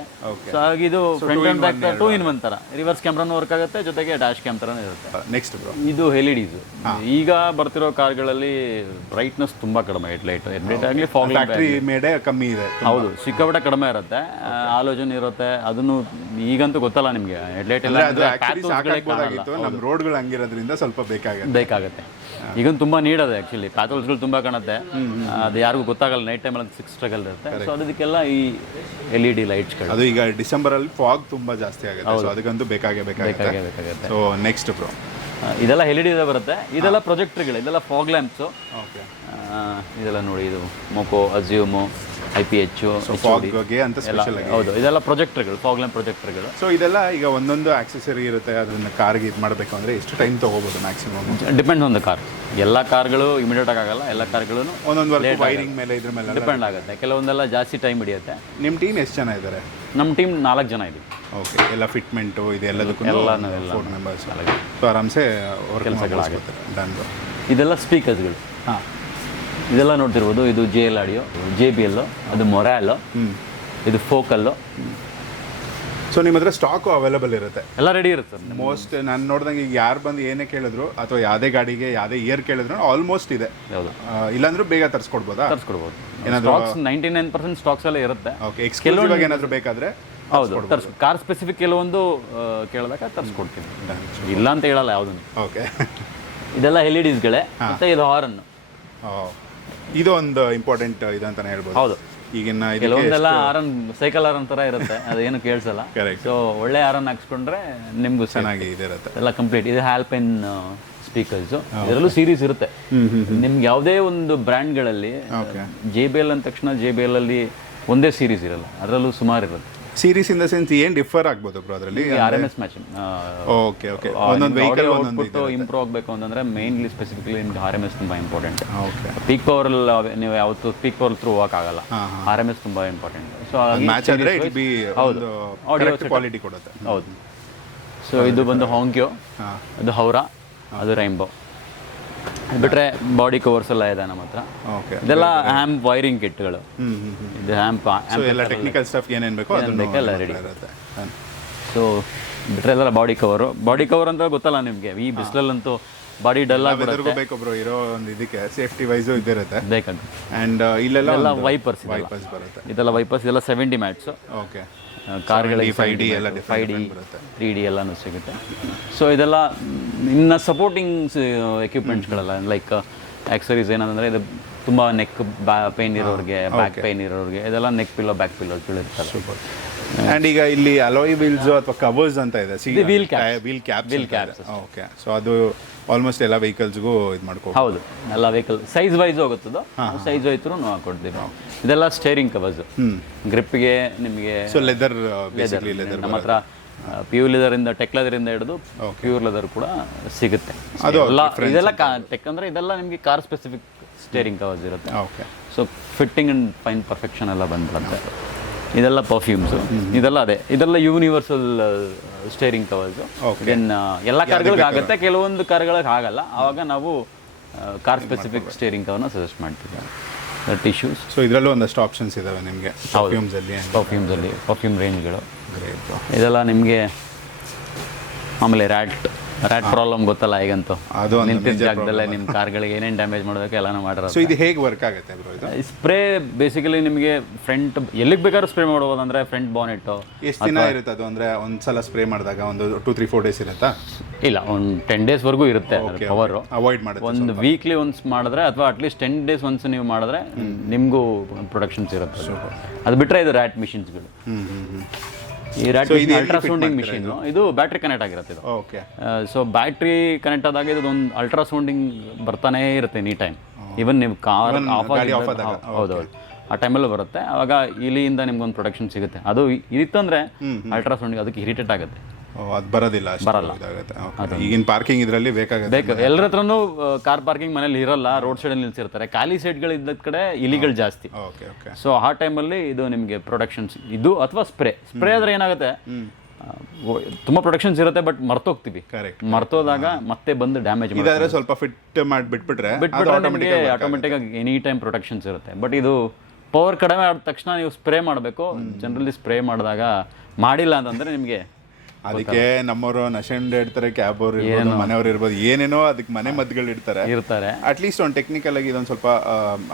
ಸೊ ಹಾಗೆ ಇದು ಫ್ರಂಟ್ ಆ್ಯಂಡ್ ಬ್ಯಾಕ್ 2 in 1 ಥರ. ರಿವರ್ಸ್ ಕ್ಯಾಮ್ರಾನು ವರ್ಕ್ ಆಗುತ್ತೆ, ಜೊತೆಗೆ ಡ್ಯಾಶ್ ಕ್ಯಾಮ್ ಥರನೇ ಇರುತ್ತೆ. ನೆಕ್ಸ್ಟ್ ಬ್ರೋ, ಇದು LEDs. ಈಗ ಬರ್ತಿರೋ ಕಾರ್ಗಳಲ್ಲಿ ಬ್ರೈಟ್ನೆಸ್ ತುಂಬ ಕಡಿಮೆ, ಹೆಡ್ಲೈಟ್ ಆಗಲಿ ಫಾಗ್ ಫ್ಯಾಕ್ಟ್ರಿ ಮೇಡೇ ಕಮ್ಮಿ ಇದೆ. ಹೌದು, ಸಿಕ್ಕಾಪಟ್ಟೆ ಕಡಿಮೆ ಇರುತ್ತೆ, ಆಲೋಜನ್ ಇರುತ್ತೆ. ಅದನ್ನು ಈಗಂತೂ ಗೊತ್ತಲ್ಲ ನಿಮಗೆ, ಹೆಡ್ಲೈಟ್ ಎಲ್ಲ ನಮ್ಮ ರೋಡ್ಗಳು ಹಂಗಿರೋದ್ರಿಂದ ಸ್ವಲ್ಪ ಬೇಕಾಗುತ್ತೆ. ಈಗಂತೂ ತುಂಬ ನೀಡದೆ ಆ್ಯಕ್ಚುಲಿ, ಪ್ಯಾಥೋಲ್ಸ್ಗಳು ತುಂಬ ಕಾಣುತ್ತೆ, ಅದು ಯಾರಿಗೂ ಗೊತ್ತಾಗಲ್ಲ, ನೈಟ್ ಟೈಮಲ್ಲಿ 6 ಸ್ಟ್ರಗಲ್ ಇರುತ್ತೆ. ಸೊ ಅದಕ್ಕೆಲ್ಲ ಈ LED ಲೈಟ್ಸ್ಗಳು. ಅದು ಈಗ ಡಿಸೆಂಬರಲ್ಲಿ ಫಾಗ್ ತುಂಬ ಜಾಸ್ತಿ ಆಗುತ್ತೆ, ಸೊ ಅದಕ್ಕಂತೂ ಬೇಕಾಗುತ್ತೆ. ಸೊ ನೆಕ್ಸ್ಟ್ ಬ್ರೋ, ಇದೆಲ್ಲ LED ಬರುತ್ತೆ. ಇದೆಲ್ಲ ಪ್ರೊಜೆಕ್ಟರ್ಗಳು, ಇದೆಲ್ಲ ಫಾಗ್ ಲ್ಯಾಂಪ್ಸು. ಓಕೆ. ಇದೆಲ್ಲ ನೋಡಿ, ಇದು ಮೊಕೋ, ಅಜ್ಯೂಮು, IPH, ಫಾಗ್ಗೆ ಅಂತ ಸ್ಪೆಷಲ್ ಆಗಿ. ಹೌದು, ಇದೆಲ್ಲ ಪ್ರೊಜೆಕ್ಟರ್ಗಳು, ಫಾಗ್ ಲ್ಯಾಂಪ್ ಪ್ರೊಜೆಕ್ಟರ್ಗಳು. ಸೊ ಇದೆಲ್ಲ ಈಗ ಒಂದೊಂದು ಆಕ್ಸೆಸರಿ ಇರುತ್ತೆ, ಅದನ್ನ ಕಾರ್ಗೆ ಇದು ಮಾಡಬೇಕು ಅಂದರೆ ಎಷ್ಟು ಟೈಮ್ ತೊಗೋಬೋದು maximum? Depend on the car. ಎಲ್ಲ ಕಾರ್ಗಳು ಇಮಿಡಿಯೇಟ್ ಆಗಲ್ಲ, ಎಲ್ಲ ಕಾರ್ಗಳು ಒಂದೊಂದು ವೈರಿಂಗ್ ಮೇಲೆ ಇದ್ರ ಮೇಲೆ ಡಿಪೆಂಡ್ ಆಗುತ್ತೆ. ಕೆಲವೊಂದೆಲ್ಲ ಜಾಸ್ತಿ ಟೈಮ್ ಹಿಡಿಯುತ್ತೆ. ನಿಮ್ಮ ಟೀಮ್ ಎಷ್ಟು ಜನ ಇದ್ದಾರೆ? ನಮ್ಮ ಟೀಮ್ 4 ಜನ ಇದ್ದೀವಿ. ಓಕೆ. ಎಲ್ಲ ಫಿಟ್ಮೆಂಟು ಇದೆಲ್ಲದಕ್ಕೂ ಎಲ್ಲ 4 members. ಸೊ ಆರಾಮ್ಸೆ ಕೆಲಸಗಳಾಗುತ್ತೆ. ಡನ್. ಇದೆಲ್ಲ ಸ್ಪೀಕರ್ಸ್ಗಳು. ಹಾಂ, ಇದೆಲ್ಲ ನೋಡ್ತಿರ್ಬೋದು. ಇದು JL ಆಡಿಯೋ, JBL, ಅದು ಮೊರಾಲ್, ಇದು ಫೋಕಲ್ಲು. ಸೊ ನಿಮ್ಮ ಹತ್ರ ಸ್ಟಾಕು ಅವೈಲೇಬಲ್ ಇರುತ್ತೆ, ಎಲ್ಲ ರೆಡಿ ಇರುತ್ತೆ. ಮೋಸ್ಟ್ ನಾನು ನೋಡ್ದಂಗೆ ಈಗ ಯಾರು ಬಂದು ಏನೇ ಕೇಳಿದ್ರು ಅಥವಾ ಯಾವುದೇ ಗಾಡಿಗೆ ಯಾವುದೇ ಇಯರ್ ಕೇಳಿದ್ರು ಆಲ್ಮೋಸ್ಟ್ ಇದೆ. ಹೌದು, ಇಲ್ಲಾಂದ್ರೂ ಬೇಗ ತರಿಸ್ಕೊಡ್ಬೋದಾ? ತರಿಸ್ಕೊಡ್ಬೋದು. ಏನಾದರೂ 99% ಸ್ಟಾಕ್ಸ್ ಎಲ್ಲ ಇರುತ್ತೆ. ಓಕೆ. ಎಕ್ಸ್ಕ್ಲೂಸಿವ್ ಆಗಿ ಏನಾದರೂ ಬೇಕಾದರೆ ಹೌದು ಕಾರ್ ಸ್ಪೆಸಿಫಿಕ್ ಕೆಲವೊಂದು ಕೇಳಿದಾಗ ತರಿಸ್ಕೊಡ್ತೀನಿ, ಇಲ್ಲ ಅಂತ ಹೇಳಲ್ಲ ಯಾವುದನ್ನು. ಓಕೆ. ಇದೆಲ್ಲ LEDsಗಳೇ. ಮತ್ತು ಇದು ಹಾರನ್, ಇದು ಒಂದು ಇಂಪಾರ್ಟೆಂಟ್ ಇದು ಅಂತಾನೆ ಹೇಳ್ಬೋದು. ಹೌದು. ಈಗಿನ ಕೆಲವೊಂದೆಲ್ಲ ಹಾರನ್ ಸೈಕಲ್ ಹಾರನ್ ಥರ ಇರುತ್ತೆ, ಅದೇನು ಕೇಳಿಸಲ್ಲ. ಸೊ ಒಳ್ಳೆ ಹಾರನ್ ಹಾಕ್ಸ್ಕೊಂಡ್ರೆ ನಿಮಗೂ ಚೆನ್ನಾಗಿ ಇದಿರುತ್ತೆ. ಎಲ್ಲ ಕಂಪ್ಲೀಟ್. ಇದು ಆಲ್ಪೈನ್ ಸ್ಪೀಕರ್ಸು, ಇದರಲ್ಲೂ ಸೀರೀಸ್ ಇರುತ್ತೆ. ನಿಮ್ಗೆ ಯಾವುದೇ ಒಂದು ಬ್ರ್ಯಾಂಡ್ಗಳಲ್ಲಿ JBL ಅಂದ ತಕ್ಷಣ JBL ಅಲ್ಲಿ ಒಂದೇ ಸೀರೀಸ್ ಇರಲ್ಲ, ಅದರಲ್ಲೂ ಸುಮಾರು ಇರುತ್ತೆ. ಸೀರೀಸ್ ಇನ್ ದ ಸೆನ್ಸ್ ಏನು ಡಿಫರ್ ಆಗ್ಬೋದು ಬ್ರೋ ಅದರಲ್ಲಿ? RMS matching. ಓಕೆ. ಒಂದೊಂದು ವೆಹಿಕಲ್ ಔಟ್ಪುಟ್ ಇಂಪ್ರೂವ್ ಆಗಬೇಕು ಅಂತಂದ್ರೆ ಮೇನ್ಲಿ ಸ್ಪೆಸಿಫಿಕಲಿ ನಿಮ್ಗೆ RMS ತುಂಬ ಇಂಪಾರ್ಟೆಂಟ್. ಓಕೆ. ಪೀಕ್ ಪವರ್ ನೀವು ಯಾವತ್ತು ಪೀಕ್ ಪವರ್ ಥ್ರೂ ಹೋಗೋಕ್ಕಾಗಲ್ಲ, RMS ತುಂಬ ಇಂಪಾರ್ಟೆಂಟ್. ಸೊ ಮ್ಯಾಚ್ ಆದರೆ ಇಟ್ ಬಿ ಹೌದು, ಆಡಿಯೋ ಕ್ವಾಲಿಟಿ ಕೊಡುತ್ತೆ. ಹೌದು. ಸೊ ಇದು ಬಂದು ಹಾಂಕ್ಯೋ, ಅದು ಹೌರಾ, ಅದು ರೈಂಬೋ. ಬಿಟ್ರೆ ಬಾಡಿ ಕವರ್ಸ್ ಎಲ್ಲ ಇದೆ ನಮ್ಮ ಹತ್ರ. ಓಕೆ. ಇದೆಲ್ಲ ಹ್ಯಾಂಪ್ ವೈರಿಂಗ್ ಕಿಟ್ಗಳು. ಇದು ಹ್ಯಾಂಪ್ ಎಲ್ಲ ಟೆಕ್ನಿಕಲ್ ಸ್ಟಫ್ ಏನೇನು ಬೇಕೋ ಅದನ್ನೆಲ್ಲ ರೆಡಿ ಇರುತ್ತೆ. ಸೊ ಬಿಟ್ರೆ ಎಲ್ಲ ಬಾಡಿ ಕವರ್ ಅಂತ ಗೊತ್ತಲ್ಲ ನಿಮಗೆ, ಈ ಬಿಸಿಲಲ್ಲಂತೂ ಬಾಡಿ ಡಲ್ ಆಗಿಬಿಡುತ್ತೆ. ಬೇಕು ಬ್ರೋ, ಇರೋ ಒಂದು ಇದಕ್ಕೆ ಸೇಫ್ಟಿ ವೈಸು ಇದಿರುತ್ತೆ ಬೇಕಾಗುತ್ತೆ. ಆ್ಯಂಡ್ ಇಲ್ಲೆಲ್ಲ ವೈಪರ್ಸ್ ಬರುತ್ತೆ. ಇದೆಲ್ಲ ವೈಪರ್ಸ್, ಇದೆಲ್ಲ 70 ಮ್ಯಾಟ್ಸು. ಓಕೆ. ಕಾರ್ಗಳಿಗೆ 5D ಎಲ್ಲ 5D 3D ಎಲ್ಲನೂ ಸಿಗುತ್ತೆ. ಸೊ ಇದೆಲ್ಲ ಇನ್ನು ಸಪೋರ್ಟಿಂಗ್ ಎಕ್ವಿಪ್ಮೆಂಟ್ಸ್ಗಳೆಲ್ಲ ಲೈಕ್ ಆಕ್ಸರೀಸ್ ಏನಂದರೆ ಇದು ತುಂಬ ನೆಕ್ ಪೇನ್ ಇರೋರಿಗೆ, ಬ್ಯಾಕ್ ಪೇನ್ ಇರೋರಿಗೆ ಇದೆಲ್ಲ ನೆಕ್ ಪಿಲ್ಲೋ, ಬ್ಯಾಕ್ ಪಿಲ್ಲೋಗಳು ಇರ್ತಾರೆ. ಸೂಪರ್. ಆ್ಯಂಡ್ ಈಗ ಇಲ್ಲಿ ಅಲಾಯ್ ವೀಲ್ಸ್ ಅಥವಾ ಕವರ್ಸ್ ಅಂತ ಇದೆ, ವೀಲ್ ಕ್ಯಾಪ್ಸ್. ಓಕೆ. ಸೊ ಅದು ಆಲ್ಮೋಸ್ಟ್ ಎಲ್ಲ ವೆಹಿಕಲ್ಸ್ಗೂ ಇದು ಮಾಡ್ಕೊ. ಹೌದು, ಎಲ್ಲ ವೆಹಿಕಲ್ ಸೈಜ್ ವೈಸ್ ಹೋಗುತ್ತದೋ, ಸೈಜ್ ವೈಸ್ರು ನಾವು ಹಾಕೊಡ್ತೀವಿ ನಾವು. ಇದೆಲ್ಲ ಸ್ಟೇರಿಂಗ್ ಕವರ್ಸು, ಗ್ರಿಪ್ಗೆ ನಿಮಗೆ. ಸೊ ಲೆದರ್ ನಮ್ಮ ಹತ್ರ ಪ್ಯೂರ್ ಲೆದರಿಂದ, ಟೆಕ್ ಲೆದರಿಂದ ಹಿಡಿದು ಪ್ಯೂರ್ ಲೆದರ್ ಕೂಡ ಸಿಗುತ್ತೆ. ಇದೆಲ್ಲ ಟೆಕ್ ಅಂದರೆ ಇದೆಲ್ಲ ನಿಮಗೆ ಕಾರ್ ಸ್ಪೆಸಿಫಿಕ್ ಸ್ಟೇರಿಂಗ್ ಕವರ್ಸ್ ಇರುತ್ತೆ. Okay. So fitting and fine perfection ಎಲ್ಲ ಬಂದ್ಬಿಡುತ್ತೆ. ಇದೆಲ್ಲ ಪರ್ಫ್ಯೂಮ್ಸು, ಇದೆಲ್ಲ ಅದೇ, ಇದೆಲ್ಲ ಯೂನಿವರ್ಸಲ್ ಸ್ಟೇರಿಂಗ್ ಕವರ್ಸು. ದೆನ್ ಎಲ್ಲ ಕಾರ್ಗಳಿಗೆ ಆಗುತ್ತೆ, ಕೆಲವೊಂದು ಕಾರ್ಗಳಿಗೆ ಆಗಲ್ಲ, ಆವಾಗ ನಾವು ಕಾರ್ ಸ್ಪೆಸಿಫಿಕ್ ಸ್ಟೇರಿಂಗ್ ಕವರ್ನ ಸಜೆಸ್ಟ್ ಮಾಡ್ತೀವಿ. ಟಿಶ್ಯೂಸ್. ಸೊ ಇದರಲ್ಲೂ ಒಂದಷ್ಟು ಆಪ್ಷನ್ಸ್ ಇದಾವೆ ನಿಮಗೆ ಪರ್ಫ್ಯೂಮ್ಸಲ್ಲಿ, ಪರ್ಫ್ಯೂಮ್ ರೇಂಜ್ಗಳು. ಇದೆಲ್ಲ ನಿಮಗೆ. ಆಮೇಲೆ ರ್ಯಾಟ್ ಪ್ರಾಬ್ಲಮ್ ಗೊತ್ತಲ್ಲ ಈಗಂತೂ, ನಿಂತಿದ್ದ ಜಾಗದಲ್ಲೇ ನಿಮ್ಮ ಕಾರ್ಗಳಿಗೆ ಏನೇನು ಡ್ಯಾಮೇಜ್ ಮಾಡೋದಕ್ಕೆ ಎಲ್ಲನೂ ಮಾಡಿರೋದು. ಸೊ ಇದು ಹೇಗೆ ವರ್ಕ್ ಆಗುತ್ತೆ ಬ್ರೋ ಇದು? ಸ್ಪ್ರೇ ಬೇಸಿಕಲಿ ನಿಮಗೆ ಫ್ರಂಟ್ ಎಲ್ಲಿಗೆ ಬೇಕಾದ್ರೂ ಸ್ಪ್ರೇ ಮಾಡ್ಬೋದು. ಅಂದರೆ ಫ್ರಂಟ್ ಬಾನೆಟ್ಟು ಎಷ್ಟು ದಿನ ಇರುತ್ತೆ ಅದು? ಅಂದರೆ ಒಂದ್ಸಲ ಸ್ಪ್ರೇ ಮಾಡಿದಾಗ ಒಂದು 2-3-4 days ಇರುತ್ತಾ? ಇಲ್ಲ, ಒಂದು 10 daysವರೆಗೂ ಇರುತ್ತೆ ಪವರು. ಅವಾಯ್ಡ್ ಮಾಡೋದು ಒಂದು ವೀಕ್ಲಿ ಒನ್ಸ್ ಮಾಡಿದ್ರೆ ಅಥವಾ ಅಟ್ಲೀಸ್ಟ್ 10 days ಒನ್ಸ್ ನೀವು ಮಾಡಿದ್ರೆ ನಿಮಗೂ ಪ್ರೊಡಕ್ಷನ್ಸ್ ಇರುತ್ತೆ. ಅದು ಬಿಟ್ಟರೆ ಇದು ರ್ಯಾಟ್ ಮಿಷಿನ್ಸ್ಗಳು. ಈ ರ್ಯಾಟ್ ಅಲ್ಟ್ರಾಸೌಂಡಿಂಗ್ ಮಿಷಿನ್, ಇದು ಬ್ಯಾಟ್ರಿ ಕನೆಕ್ಟ್ ಆಗಿರುತ್ತೆ ಇದು. ಓಕೆ. ಸೊ ಬ್ಯಾಟ್ರಿ ಕನೆಕ್ಟ್ ಆದಾಗ ಇದು ಒಂದು ಅಲ್ಟ್ರಾಸೌಂಡಿಂಗ್ ಬರ್ತಾನೆ ಇರುತ್ತೆ ಎನಿ ಟೈಮ್. ಈವನ್ ನೀವು ಕಾರ್ ಆಫ್ ಆದಾಗ, ಹೌದೌದು, ಆ ಟೈಮಲ್ಲೂ ಬರುತ್ತೆ. ಆವಾಗ ಇಲಿಯಿಂದ ನಿಮ್ಗೊಂದು ಪ್ರೊಡಕ್ಷನ್ ಸಿಗುತ್ತೆ. ಅದು ಇತ್ತಂದರೆ ಅಲ್ಟ್ರಾಸೌಂಡಿಂಗ್ ಅದಕ್ಕೆ ಇರಿಟೇಟ್ ಆಗುತ್ತೆ. ಅದು ಬರೋದಿಲ್ಲ ಅಷ್ಟು ಇದಾಗುತ್ತೆ. Okay. ಈಗಿನ ಪಾರ್ಕಿಂಗ್ ಇದರಲ್ಲಿ ಬೇಕಾಗುತ್ತೆ. ಬೇಕು ಎಲ್ಲರ ಹತ್ರನೂ ಕಾರ್ ಪಾರ್ಕಿಂಗ್ ಮನೇಲಿ ಇರಲ್ಲ, ರೋಡ್ ಸೈಡಲ್ಲಿ ನಿಲ್ಸಿರ್ತಾರೆ. ಖಾಲಿ ಸೈಡ್ಗಳು ಇದ್ದ ಕಡೆ ಇಲಿಗಳು ಜಾಸ್ತಿ. Okay okay. ಸೊ ಆ ಟೈಮಲ್ಲಿ ಇದು ನಿಮಗೆ ಪ್ರೊಡಕ್ಷನ್ಸ್ ಇದು ಅಥವಾ ಸ್ಪ್ರೇ ಆದ್ರೆ ಏನಾಗುತ್ತೆ, ತುಂಬಾ ಪ್ರೊಡಕ್ಷನ್ಸ್ ಇರುತ್ತೆ ಬಟ್ ಮರ್ತೋಗ್ತೀವಿ. ಮರ್ತೋದಾಗ ಮತ್ತೆ ಬಂದು ಡ್ಯಾಮೇಜ್ ಇದಾದ್ರೆ ಸ್ವಲ್ಪ ಫಿಟ್ ಮಾಡಿ ಬಿಟ್ಬಿಟ್ರೆ ನಿಮಗೆ ಆಟೋಮೆಟಿಕ್ ಆಗಿ ಎನಿ ಟೈಮ್ ಪ್ರೊಟೆಕ್ಷನ್ಸ್ ಇರುತ್ತೆ. ಬಟ್ ಇದು ಪವರ್ ಕಡಿಮೆ ಆದ ತಕ್ಷಣ ನೀವು ಸ್ಪ್ರೇ ಮಾಡಬೇಕು. ಜನರಲಿ ಸ್ಪ್ರೇ ಮಾಡಿದಾಗ ಮಾಡಿಲ್ಲ ಅಂತಂದ್ರೆ ನಿಮಗೆ ಅದಕ್ಕೆ ನಮ್ಮವರು ನಶೆಂಡ್ ಇಡ್ತಾರೆ, ಕ್ಯಾಬ್ ಅವ್ರು ಇರ್ಬೋದು, ಮನೆಯವ್ರು ಇರ್ಬೋದು, ಏನೇನೋ ಅದಕ್ಕೆ ಮನೆ ಮದ್ದುಗಳು ಇರ್ತಾರೆ. ಅಟ್ಲೀಸ್ಟ್ ಒಂದು ಟೆಕ್ನಿಕಲ್ ಆಗಿ ಇದೊಂದು ಸ್ವಲ್ಪ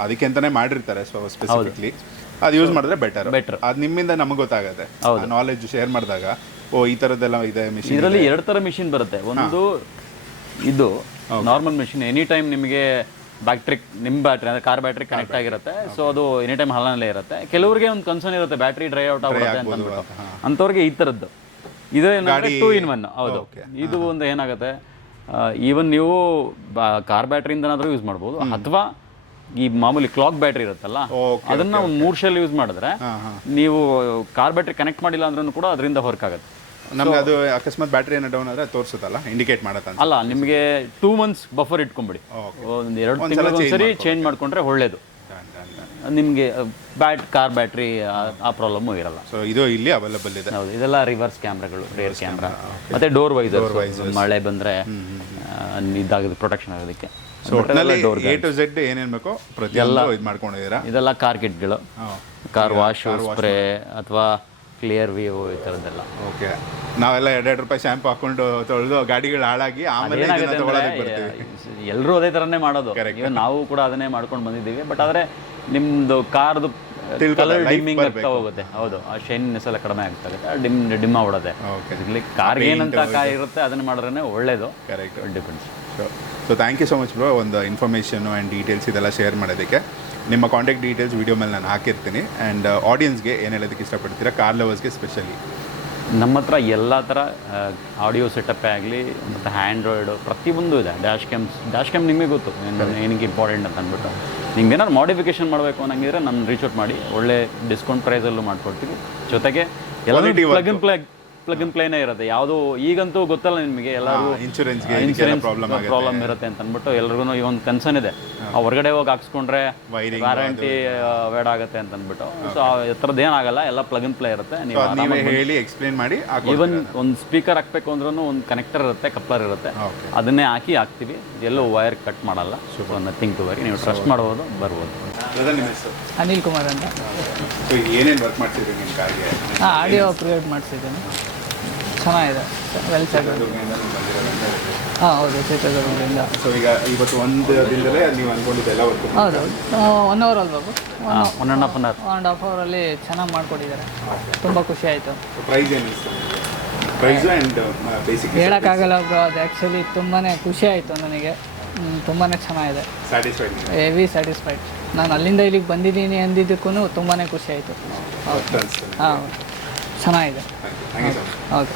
ಅದಕ್ಕೆ ಅಂತಾನೆ ಮಾಡಿರ್ತಾರೆ. ಸೊ ಸ್ಪೆಸಿಫಿಕ್ಲಿ ಅದು ಯೂಸ್ ಮಾಡಿದ್ರೆ ಬೆಟರ್. ಅದು ನಿಮ್ಮಿಂದ ನಮಗೆ ಗೊತ್ತಾಗುತ್ತೆ, ನಾಲೆಜ್ ಶೇರ್ ಮಾಡಿದಾಗ. ಓ ಈ ಥರದ್ದೆಲ್ಲ ಇದೆ ಮಿಷಿನ್. ಇದರಲ್ಲಿ 2 ಥರ ಮಿಷಿನ್ ಬರುತ್ತೆ. ಒಂದು ಇದು ನಾರ್ಮಲ್ ಮಿಷಿನ್, ಎನಿ ಟೈಮ್ ನಿಮಗೆ ನಿಮ್ಮ ಬ್ಯಾಟ್ರಿ ಅಂದರೆ ಕಾರ್ ಬ್ಯಾಟ್ರಿ ಕನೆಕ್ಟ್ ಆಗಿರುತ್ತೆ. ಸೊ ಅದು ಎನಿ ಟೈಮ್ ಹಲ್ಲನಲ್ಲೇ ಇರುತ್ತೆ. ಕೆಲವರಿಗೆ ಒಂದು ಕನ್ಸರ್ನ್ ಇರುತ್ತೆ ಬ್ಯಾಟ್ರಿ ಡ್ರೈ ಔಟ್ ಆಗುತ್ತೆ ಅಂತ ಅಂದ್ಬಿಟ್ಟು, ಅಂಥವ್ರಿಗೆ ಈ ಥರದ್ದು ಇದು 2 in 1. ಹೌದು, ಇದು ಒಂದು ಏನಾಗುತ್ತೆ, ಈವನ್ ನೀವು ಕಾರ್ ಬ್ಯಾಟ್ರಿಯಿಂದ ಏನಾದರೂ ಯೂಸ್ ಮಾಡ್ಬೋದು, ಅಥವಾ ಈ ಮಾಮೂಲಿ ಕ್ಲಾಕ್ ಬ್ಯಾಟ್ರಿ ಇರುತ್ತಲ್ಲ ಅದನ್ನ ಒಂದು 3 ಶೆಲ್ ಯೂಸ್ ಮಾಡಿದ್ರೆ ನೀವು ಕಾರ್ ಬ್ಯಾಟ್ರಿ ಕನೆಕ್ಟ್ ಮಾಡಿಲ್ಲ ಅಂದ್ರೂ ಕೂಡ ಅದರಿಂದ ವರ್ಕ್ ಆಗುತ್ತೆ. ನಮ್ಗೆ ಅದು ಅಕಸ್ಮಾತ್ ಬ್ಯಾಟ್ರಿ ಏನೋ ಡೌನ್ ಆದರೆ ತೋರಿಸುತ್ತಲ್ಲ, ಇಂಡಿಕೇಟ್ ಮಾಡುತ್ತೆ ಅಲ್ಲ. ನಿಮಗೆ 2 months ಬಫರ್ ಇಟ್ಕೊಂಬಿಡಿ, ಒಂದು 2 ತಿಂಗಳಿಗೆ ಒಂದ್ಸರಿ ಚೇಂಜ್ ಮಾಡ್ಕೊಂಡ್ರೆ ಒಳ್ಳೇದು. ನಿಮಗೆ ಕಾರ್ ಬ್ಯಾಟ್ರಿ ಆ ಪ್ರಾಬ್ಲಮ್ಮು ಇರಲ್ಲ. ಸೊ ಇದು ಇಲ್ಲಿ ಅವೈಲೇಬಲ್ ಇದೆ. ಹೌದು, ಇದೆಲ್ಲ ರಿವರ್ಸ್ ಕ್ಯಾಮ್ರಾಗಳು, ರೇರ್ ಕ್ಯಾಮ್ರಾ, ಮತ್ತೆ ಡೋರ್ ವೈಸರ್, ಮಳೆ ಬಂದರೆ ಇದಾಗುತ್ತೆ ಪ್ರೊಟೆಕ್ಷನ್ ಆಗೋದಕ್ಕೆ. ಸೊ ಒಟ್ಟಿನಲ್ಲಿ A to Z ಏನೇನು ಬೇಕೋ ಪ್ರತಿಯೊಂದು ಇದು ಮಾಡ್ಕೊಂಡಿದ್ದೀರಾ. ಇದೆಲ್ಲ ಕಾರ್ ಕಿಟ್ಗಳು, ಕಾರ್ ವಾಶು, ಸ್ಪ್ರೇ ಅಥವಾ ಕ್ಲಿಯರ್ ವ್ಯೂ, ಈ ಥರದ್ದೆಲ್ಲ. ಓಕೆ. ನಾವೆಲ್ಲ 2 ರೂಪಾಯಿ ಶಾಂಪು ಹಾಕೊಂಡು ತೊಳೆದು ಗಾಡಿಗಳು ಹಾಳಾಗಿ ಆಮೇಲೆ ಎಲ್ಲರೂ ಅದೇ ಥರನೇ ಮಾಡೋದು. ಈಗ ನಾವು ಕೂಡ ಅದನ್ನೇ ಮಾಡ್ಕೊಂಡು ಬಂದಿದ್ದೀವಿ. ಬಟ್ ಆದರೆ ನಿಮ್ಮದು ಕಾರ್ದು ಕಲರ್ ಡಿಮ್ಮಿಂಗ್ ಆಗ್ತಾ ಹೋಗುತ್ತೆ. ಹೌದು, ಆ ಶೈನಿನೆಸ್ ಎಲ್ಲ ಕಡಿಮೆ ಆಗ್ತಾ ಇರುತ್ತೆ, ಡಿಮ್ ಆಗ್ಬಿಡುತ್ತೆ. ಕಾರ್ಗೆ ಏನಂತ ಇರುತ್ತೆ ಅದನ್ನ ಮಾಡಿದ್ರೆ ಒಳ್ಳೇದು. Correct, depends. So thank you so much bro, ಒಂದು ಇನ್ಫಾರ್ಮೇಷನು ಆ್ಯಂಡ್ ಡೀಟೇಲ್ಸ್ ಇದೆಲ್ಲ ಶೇರ್ ಮಾಡೋದಕ್ಕೆ. ನಿಮ್ಮ ಕಾಂಟ್ಯಾಕ್ಟ್ ಡೀಟೇಲ್ಸ್ ವಿಡಿಯೋ ಮೇಲೆ ನಾನು ಹಾಕಿರ್ತೀನಿ. ಆ್ಯಂಡ್ ಆಡಿಯನ್ಸ್ಗೆ ಏನು ಹೇಳೋದಕ್ಕೆ ಇಷ್ಟಪಡ್ತೀರಾ, ಕಾರ್ ಲವರ್ಸ್ಗೆ ಸ್ಪೆಷಲಿ? ನಮ್ಮ ಹತ್ರ ಎಲ್ಲ ಥರ ಆಡಿಯೋ ಸೆಟಪ್ಪೇ ಆಗಲಿ ಮತ್ತು ಆ್ಯಂಡ್ರಾಯ್ಡು ಪ್ರತಿಯೊಂದು ಇದೆ. ಡ್ಯಾಶ್ ಕ್ಯಾಮ್ ನಿಮಗೆ ಗೊತ್ತು ಏನಕ್ಕೆ ಇಂಪಾರ್ಟೆಂಟ್ ಅಂತ ಅಂದ್ಬಿಟ್ಟು. ನಿಮ್ಗೆ ಏನಾದ್ರು ಮಾಡಿಫಿಕೇಶನ್ ಮಾಡಬೇಕು ಅನ್ನಂಗಿದ್ರೆ ನನ್ನ ರೀಚ್ ಔಟ್ ಮಾಡಿ, ಒಳ್ಳೆ ಡಿಸ್ಕೌಂಟ್ ಪ್ರೈಸಲ್ಲೂ ಮಾಡ್ಕೊಡ್ತೀವಿ. ಜೊತೆಗೆ ಎಲ್ಲ ಪ್ಲಗ್ ಇನ್ ಪ್ಲೇನೇ ಇರುತ್ತೆ. ಯಾವುದು ಈಗಂತೂ ಗೊತ್ತಲ್ಲ ನಿಮಗೆ, ಎಲ್ಲರೂ ಇನ್ಶೂರೆನ್ಸ್ ಪ್ರಾಬ್ಲಮ್ ಇರುತ್ತೆ ಅಂತ ಅಂದ್ಬಿಟ್ಟು ಎಲ್ರಿಗೂ ಈ ಒಂದು ಕನ್ಸರ್ನ್ ಇದೆ. ಹೊರಗಡೆ ಹೋಗಿ ಹಾಕ್ಸ್ಕೊಂಡ್ರೆ ವ್ಯಾರಂಟಿ ಅವಾಯ್ಡ್ ಆಗುತ್ತೆ ಅಂತ ಅಂದ್ಬಿಟ್ಟು. ಸೊ ಆ ಥರದ್ದು ಏನಾಗಲ್ಲ, ಎಲ್ಲ ಪ್ಲಗ್ ಇನ್ ಪ್ಲೇ ಇರುತ್ತೆ. ನೀವು ಹೇಳಿ ಎಕ್ಸ್ಪ್ಲೇನ್ ಮಾಡಿ. ಈವನ್ ಒಂದು ಸ್ಪೀಕರ್ ಹಾಕ್ಬೇಕು ಅಂದ್ರೂ ಒಂದು ಕನೆಕ್ಟರ್ ಇರುತ್ತೆ, ಕಪ್ಲರ್ ಇರುತ್ತೆ, ಅದನ್ನೇ ಹಾಕ್ತೀವಿ. ಎಲ್ಲೂ ವೈರ್ ಕಟ್ ಮಾಡಲ್ಲ. ನಥಿಂಗ್ ಟು ವರಿ, ನೀವು ಟ್ರಸ್ಟ್ ಮಾಡ್ಬೋದು, ಬರ್ಬೋದು. ಅನಿಲ್ ಕುಮಾರ್ ಅಂತ. ಏನೇನು ವರ್ಕ್ ಮಾಡ್ತಿದ್ದೀವಿ ನಿಮ್ಮ ಕಾರ್ಗೆ? ಆಡಿಯೋ ಅಪ್ಗ್ರೇಡ್ ಮಾಡಿಸಿದ್ದೀನಿ, ಚೆನ್ನಾಗಿದೆ, ವೆಲ್ ಸೆಟ್. ಹೌದು, ಚಿತ್ರದುರ್ಗದಿಂದ. ಸೊ ಈಗ ಇವತ್ತು ಒಂದು ದಿನದಲ್ಲೇ ನೀವು ಅಂದ್ಕೊಂಡಿದ್ದೆಲ್ಲ ವರ್ಕ್? ಹೌದು, 1 hour ಅಲ್ಬೇಕು, 1.5 ಅವರಲ್ಲಿ ಚೆನ್ನಾಗಿ ಮಾಡಿಕೊಟ್ಟಿದ್ದಾರೆ. ತುಂಬ ಖುಷಿ ಆಯಿತು. ಪ್ರೈಸ್ ಏನು? ಪ್ರೈಸ್ ಆ್ಯಂಡ್ ಬೇಸಿಕ್ ಹೇಳೋಕ್ಕಾಗಲ್ಲ ಬ್ರೋ, ಅದು ಆ್ಯಕ್ಚುಲಿ ತುಂಬಾ ಖುಷಿ ಆಯಿತು ನನಗೆ. ತುಂಬಾ ಚೆನ್ನಾಗಿದೆ, ಹೆವಿ ಸ್ಯಾಟಿಸ್ಫೈಡ್. ನಾನು ಅಲ್ಲಿಂದ ಇಲ್ಲಿಗೆ ಬಂದಿದ್ದೀನಿ ಅಂದಿದ್ದಕ್ಕೂ ತುಂಬಾ ಖುಷಿ ಆಯಿತು. ಹಾಂ, ಚೆನ್ನಾಗಿದೆ. Thank you. ಓಕೆ.